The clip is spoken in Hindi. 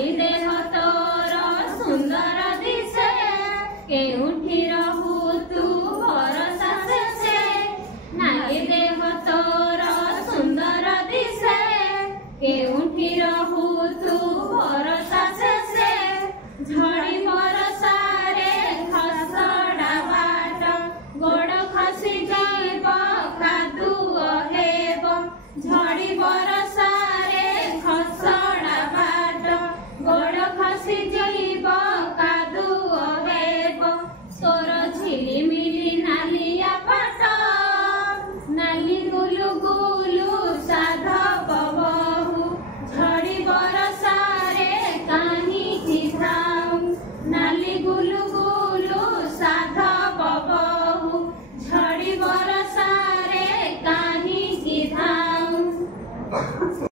नाली देह तोर सुंदर दिशे केउठी रहू तू भरोसा से नाली देह तोर सुंदर दिशे केउठी रहू तू भरोसा से झड़ी बरसा रे खसड़ा बाट गोड़ खसी जाइब कादुओ हेब झड़ी बरसा रे खसड़ा बाट गोड़ खसी जाइब कादुओ हेब तोर झिलिमिली नालिया पाट नाली गुलु गुलु साधव बहु झड़ी बरसा रे काहींकि धाऊ नाली गुलु गुलु साधव बहु झड़ी बरसा रे काहींकि धाऊ।